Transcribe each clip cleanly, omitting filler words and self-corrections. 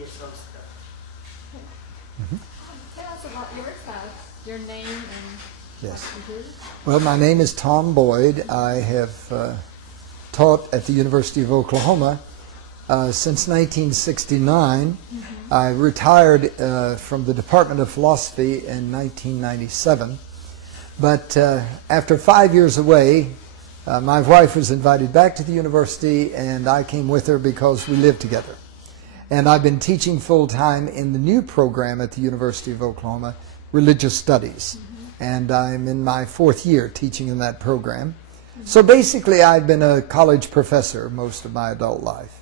Tell us about yourself, your name and Yes. what you do. Well, my name is Tom Boyd. I have taught at the University of Oklahoma since 1969. I retired from the Department of Philosophy in 1997. But after 5 years away, my wife was invited back to the university, and I came with her because we lived together. And I've been teaching full-time in the new program at the University of Oklahoma, Religious Studies. And I'm in my 4th year teaching in that program. So basically, I've been a college professor most of my adult life.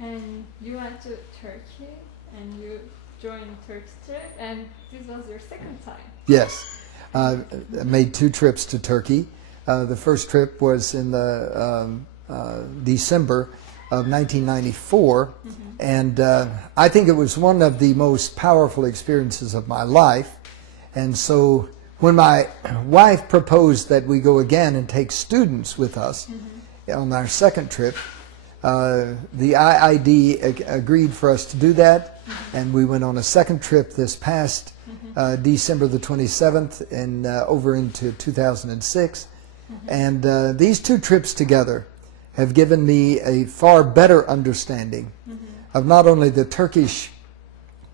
And you went to Turkey and you joined Turkish trip, and this was your second time. Yes. I made 2 trips to Turkey. The first trip was in the December of 1994, and I think it was one of the most powerful experiences of my life. And so when my wife proposed that we go again and take students with us on our second trip, the IID agreed for us to do that, and we went on a second trip this past December the 27th and over into 2006. And these 2 trips together have given me a far better understanding of not only the Turkish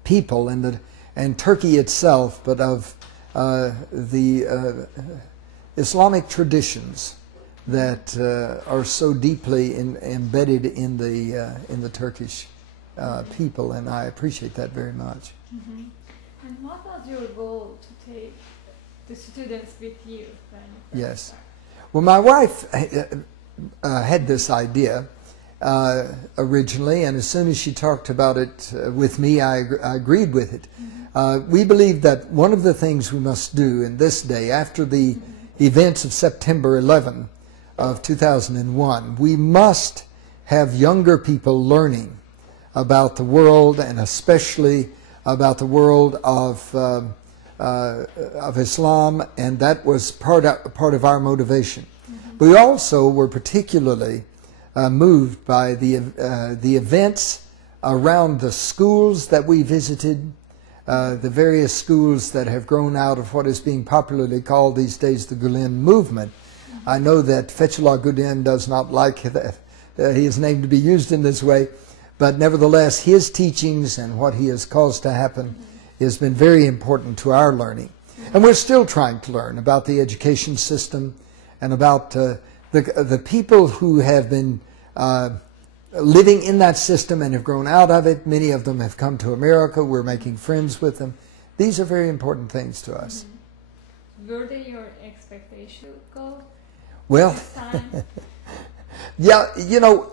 people and Turkey itself, but of the Islamic traditions that are so deeply embedded in the Turkish people, and I appreciate that very much. And what was your goal to take the students with you? Yes. Well, my wife had this idea originally, and as soon as she talked about it with me, I agreed with it. We believe that one of the things we must do in this day, after the events of September 11 of 2001, we must have younger people learning about the world, and especially about the world of Islam, and that was part of our motivation. We also were particularly moved by the events around the schools that we visited, the various schools that have grown out of what is being popularly called these days the Gulen movement. I know that Fethullah Gulen does not like his name to be used in this way, but nevertheless his teachings and what he has caused to happen has been very important to our learning. And we're still trying to learn about the education system and about the people who have been living in that system and have grown out of it. Many of them have come to America. We're making friends with them. These are very important things to us. Were they your expectation goal? Well, This time? yeah, you know,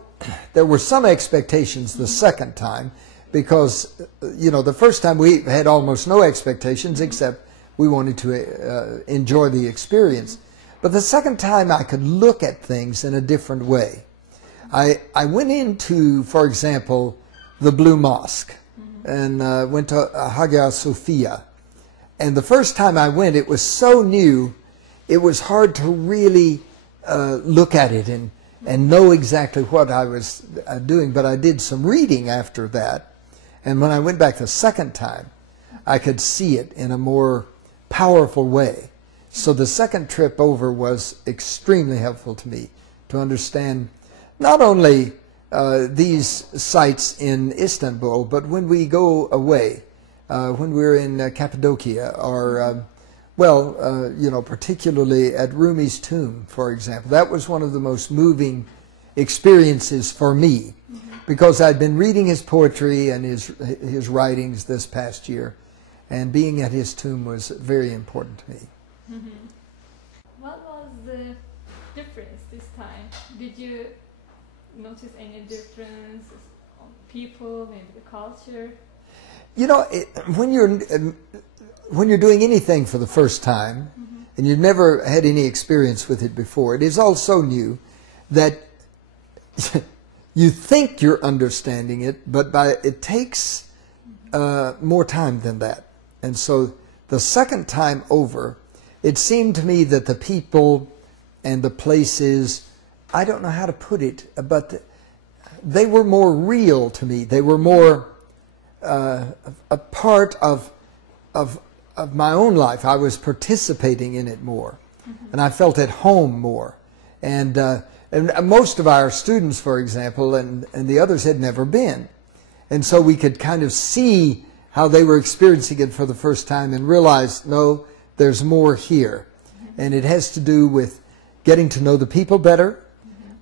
there were some expectations the second time because, you know, the first time we had almost no expectations except we wanted to enjoy the experience. But the second time I could look at things in a different way. I went into, for example, the Blue Mosque and went to Hagia Sophia. And the first time I went, it was so new, it was hard to really look at it and know exactly what I was doing. But I did some reading after that. And when I went back the second time, I could see it in a more powerful way. So the second trip over was extremely helpful to me to understand not only these sites in Istanbul, but when we go away, when we're in Cappadocia or, you know, particularly at Rumi's tomb, for example. That was one of the most moving experiences for me because I'd been reading his poetry and his writings this past year, and being at his tomb was very important to me. What was the difference this time? Did you notice any difference on people, maybe the culture? You know, when you're doing anything for the first time, and you've never had any experience with it before, it is all so new that you think you're understanding it, but it takes more time than that. And so the second time over, it seemed to me that the people and the places, I don't know how to put it, but they were more real to me. They were more a part of my own life. I was participating in it more, and I felt at home more. And most of our students, for example, and the others had never been. And so we could kind of see how they were experiencing it for the first time and realize, no, there's more here. And it has to do with getting to know the people better.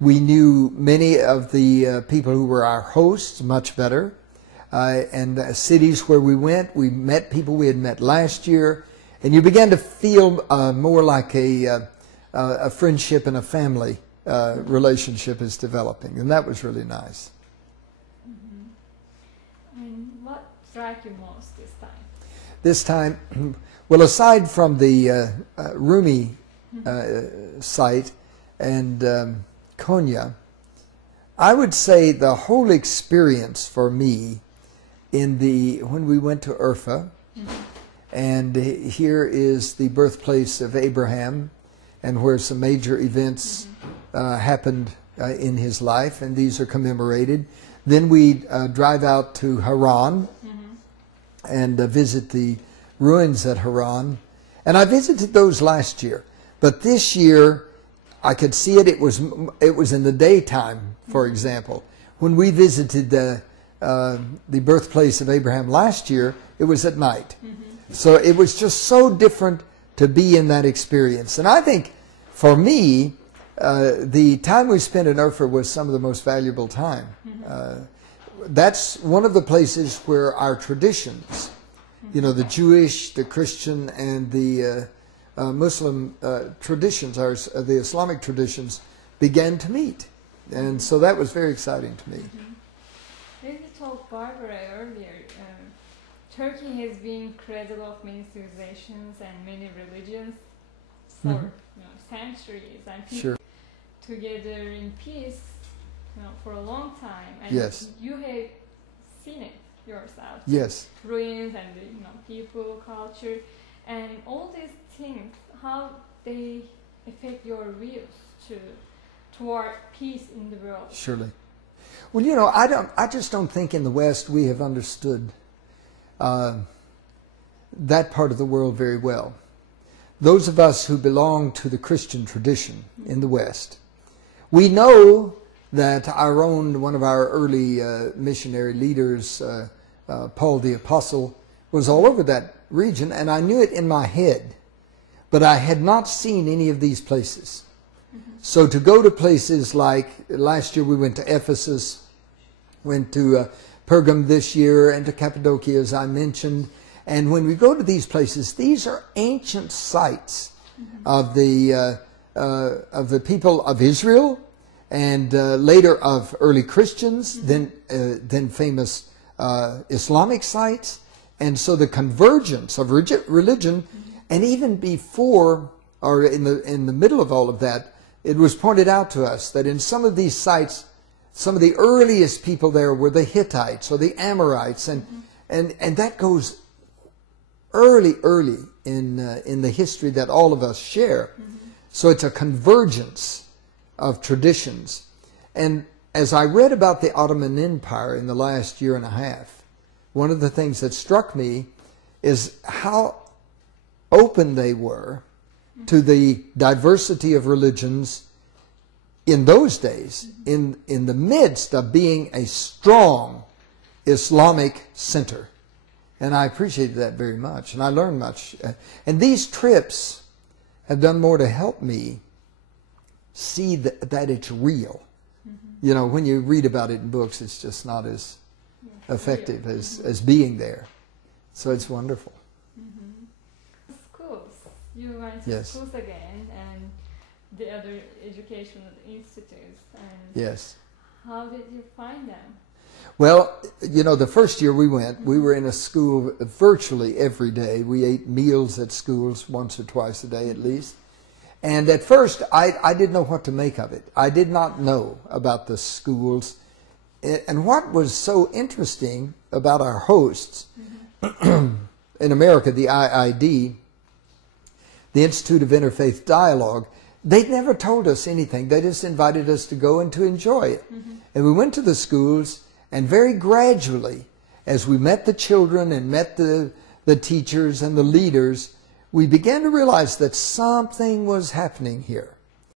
We knew many of the people who were our hosts much better. And cities where we went, we met people we had met last year. And you began to feel more like a friendship and a family relationship is developing. And that was really nice. And what struck you most this time? This time, well, aside from the Rumi site and Konya, I would say the whole experience for me when we went to Urfa, and here is the birthplace of Abraham, and where some major events happened in his life, and these are commemorated. Then we drive out to Haran and visit the ruins at Haran. And I visited those last year. But this year, I could see it. It was in the daytime, for example. When we visited the birthplace of Abraham last year, it was at night. So it was just so different to be in that experience. And I think, for me, the time we spent in Urfa was some of the most valuable time. That's one of the places where our traditions, you know, the Jewish, the Christian, and the Muslim traditions, the Islamic traditions, began to meet. And so that was very exciting to me. As you told Barbara earlier, Turkey has been cradle of many civilizations and many religions for centuries, and people together in peace for a long time. And you have seen it yourself. Yes. Ruins and people, culture, and all these things, how they affect your views toward peace in the world. Surely. Well, I just don't think in the West we have understood that part of the world very well. Those of us who belong to the Christian tradition in the West, we know that one of our early missionary leaders, Paul the Apostle, was all over that region, and I knew it in my head, but I had not seen any of these places. So to go to places like, last year we went to Ephesus, went to Pergam this year, and to Cappadocia, as I mentioned. And when we go to these places, these are ancient sites of the people of Israel, and later of early Christians, then famous Islamic sites. And so the convergence of religion, and even before, or in the middle of all of that, it was pointed out to us that in some of these sites, some of the earliest people there were the Hittites or the Amorites, and that goes early in the history that all of us share. So it's a convergence of traditions. And as I read about the Ottoman Empire in the last year and a half, one of the things that struck me is how open they were to the diversity of religions in those days, in the midst of being a strong Islamic center. And I appreciated that very much, and I learned much. And these trips have done more to help me see that it's real. You know, when you read about it in books, it's just not as effective as being there. So it's wonderful. Schools. You went to schools again, and the other educational institutes. And how did you find them? Well, the first year we went, we were in a school virtually every day. We ate meals at schools once or twice a day at least. And at first, I didn't know what to make of it. I did not know about the schools. And what was so interesting about our hosts in America, the IID, the Institute of Interfaith Dialogue, They'd never told us anything. They just invited us to go and to enjoy it. And we went to the schools, and very gradually, as we met the children and met the teachers and the leaders, we began to realize that something was happening here.